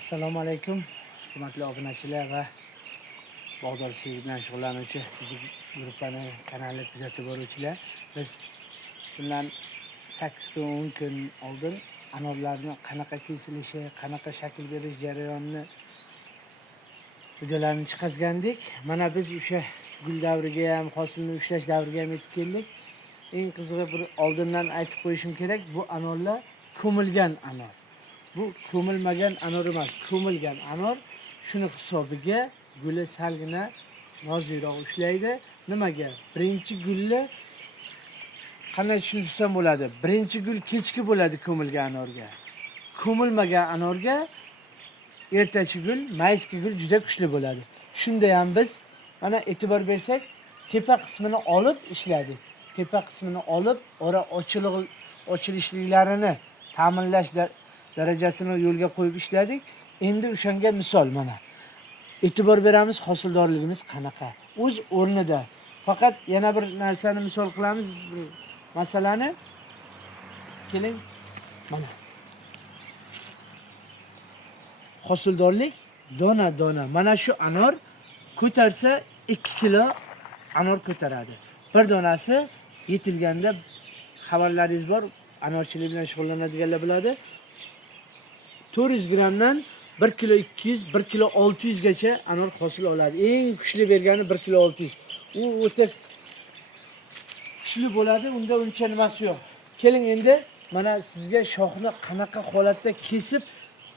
Assalomu alaykum, hurmatli obunachilar va bog'dorchilik bilan shug'ullanuvchi bizim gruppani kanalni kuzatib boruvchilar. Biz bundan 8 kun, 10 kun oldin anorlarni qanaqa kesilishi, qanaqa shakl berish jarayonini videolarini chiqazgandik. Mana biz o'sha gul davriga ham, hosilni ushlash davriga ham yetib keldik. Eng qizig'i bir oldindan aytib qo'yishim kerak, bu anorlar ko'milgan anor. Bu ko'milmagan anor emas, ko'milgan anor. Shuni hisobiga guli salgina nozikroq ushlaydi. Nimaga? Birinchi gulni qanday tushunsam bo'ladi? Birinchi gul kechki bo'ladi ko'milgan anorga. Ko'milmagan anorga ertachi gul, mayski gul juda kuchli bo'ladi. Shunda ham biz mana e'tibor bersak, tepa qismini olib ishladik. Tepa qismini olib, ora ochilishliklarini ta'minlash darajasini yo'lga qo'yib ishladik. Endi o'shanga misol mana. E'tibor beramiz, hosildorligimiz qanaqa? O'z o'rnida. Faqat yana bir narsani misol qilamiz, masalani. Keling, mana. Hosildorlik dona. Mana shu anor ko'tarsa 2 kilo anor ko'taradi. Bir donasi yetilganda xabarlaringiz bor, anorchilik bilan shug'ullanadiganlar biladi. 400 gramdan 1 kilo 200, 1 kilo 600 gacha anor hosil oladi. Eng kuchli bergani 1 kilo 600. U o'ta kuchli bo'ladi, unda uncha nimasi yo'q. Keling endi mana sizga shoxni qanaqa holatda kesib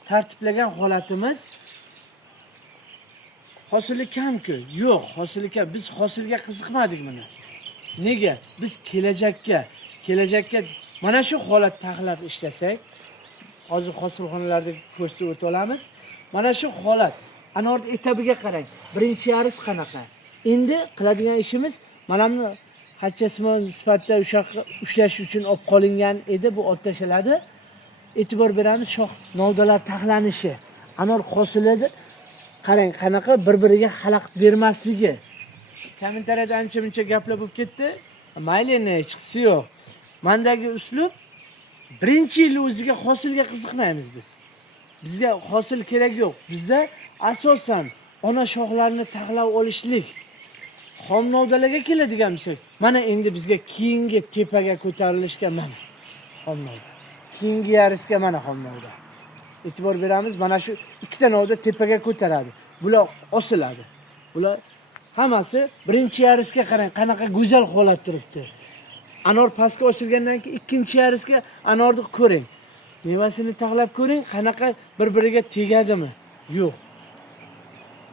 tartiblagan holatimiz. Hosili kam-ku? Yo'q, hosili kam. Biz hosilga qiziqmadik buni. Nega? Biz kelajakka mana shu holat taxlab ishlasak, hozir hosilxonalarda ko'rsatib o'tib olamiz. Mana shu holat. Anorning etabiga qarang. Birinchi yaris qanaqa? Endi qiladigan ishimiz mana buni qachchasimon sifatida ushlash uchun olib qolingan edi, bu olib tashaladi. E'tibor beramiz, shox novdalar taxlanishi. Anor hosilida qarang qanaqa bir-biriga xalaqit bermasligi. Kommentariyada ancha-muncha gaplar bo'lib ketdi. Mayli, hech qisi yo'q. Mendagi uslub birinchi yil o'ziga hosilga qiziqmaymiz biz. Bizga hosil kerak yo'q. Bizda asosan ona shoxlarni taxlab olishlik. Xom novdalarga keladigan bo'lsak, mana endi bizga keyingi tepaga ko'tarilishga mana xom novda. Keyingi yarisga mana xom novda. E'tibor beramiz, mana shu ikkita novda tepaga ko'taradi. Bular osiladi. Bular hammasi birinchi yarisga qarang, qanaqa go'zal holat turibdi. Anor pastga osilgandan keyin ikkinchi yarisga anorni ko'ring. Mevasini taxlab ko'ring, qanaqa bir-biriga tegadimi? Yo'q.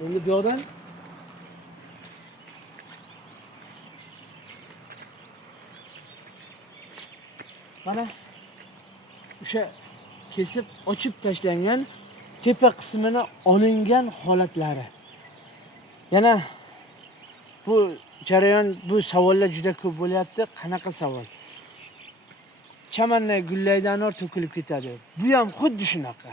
Endi bu yoqdan mana o'sha kesib ochib tashlangan tepa qismini olingan holatlari. Yana bu jarayon, bu savollar juda ko'p bo'lyapti. Qanaqa savol? Chamandan gullaydi anor to'kilib ketadi. Bu ham xuddi shunaqa.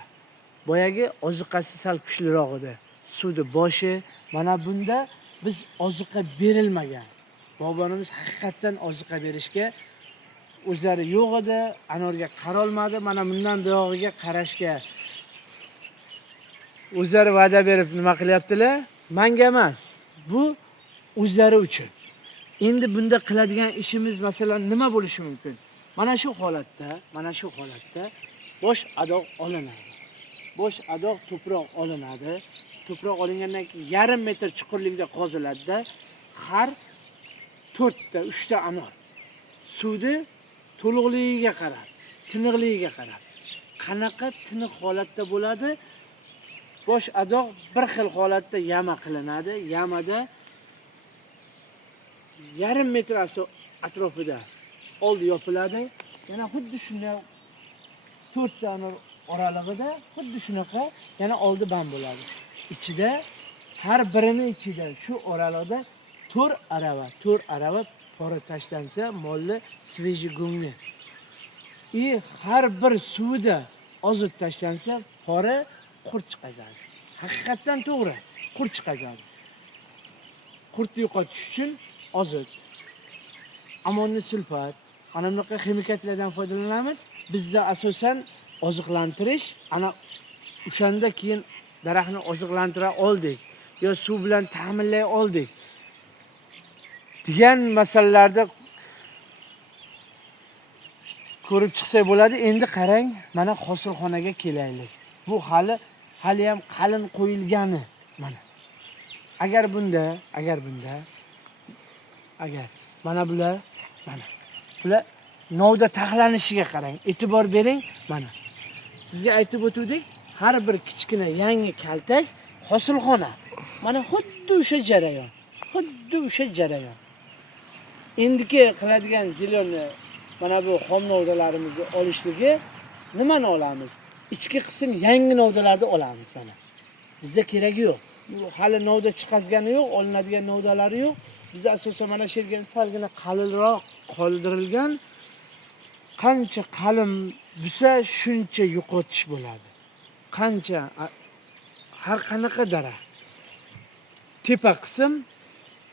Boyagi oziqasi sal kuchliroq edi. Suvni boshi, mana bunda biz oziqa berilmagan. Bog'bonimiz haqiqatan oziqa berishga o'zlari yo'q edi, anorga qarolmadi. Mana bundan buyog'iga qarashga o'zlari va'da berib nima qilyaptilar? Menga emas. Bu o'zlari uchun. Endi bunda qiladigan ishimiz masalan nima bo'lishi mumkin? Mana shu holatda bosh adoq olinadi. Bosh adoq to'proq olinadi. To'proq olingandan keyin yarim metr chuqurlikda qoziladi-da, har 4 ta, 3 ta anor. Suvni to'liqligiga qarab, tiniqligiga qarab. Qanaqa tiniq holatda bo'ladi? Bosh adoq bir xil holatda yama qilinadi. Yamada yarim metr atrofida oldi yopiladi. Yana xuddi shunday 4 ta anor oralig'ida xuddi shunaqa yana oldi band bo'ladi. Ichida har birini ichida shu oralig'ida 4 arava pora tashlansa, molli sveji gumni. Har bir suvda ozod tashlansa, pora qurt chiqazadi. Haqiqatan to'g'ri, qurt chiqazadi. Qurtni yo'qotish uchun ozod, ammoniy sulfat, ana bunaqa ximikatlardan foydalanamiz. Bizda asosan oziqlantirish ana O'shanda keyin daraxtni oziqlantira oldik, yo suv bilan ta'minlay oldik degan masalalarda ko'rib chiqsak bo'ladi. Endi qarang, mana hosilxonaga kelaylik. Bu hali ham qalin qo'yilgani mana. Agar mana bular novda taxlanishiga qarang, e'tibor bering mana. Sizga aytib o'tdik, har bir kichkina yangi kaltak hosilxona. Mana xuddi o'sha jarayon. Endiki qiladigan zilonni mana bu xom novdalarimizni olishligi nimani olamiz? Ichki qism yangi novdalarni olamiz mana. Bizda keragi yo'q. Bu hali novda chiqazgani yo'q, olinadigan novdalari yo'q. Bizda asosan mana shu yerga salgina qalinroq qoldirilgan. Qancha qalin bo'lsa, shuncha yo'qotish bo'ladi. Qancha har qanaqa daraxt tepa qism,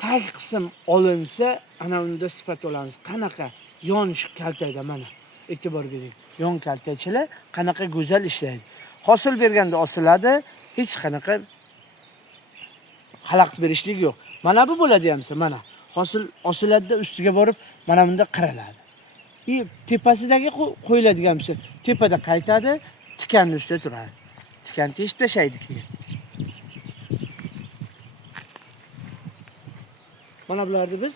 tag qism olinsa, ana unda sifat olamiz. Qanaqa yon kaltakda mana e'tibor bering. Yon kaltakchilar qanaqa go'zal ishlaydi. Hosil berganda osiladi, hech qanaqa xalaqit berishlik yo'q. Mana bu bo'ladi hamsa, mana. Hosil osiladida ustiga borib, mana bunda qiraladi. Tepasidagi qo'yiladigan bo'lsa, tepada qaytadi, tikanning ustida turadi. Tikan teshib tashlaydi keyin. Mana bularni biz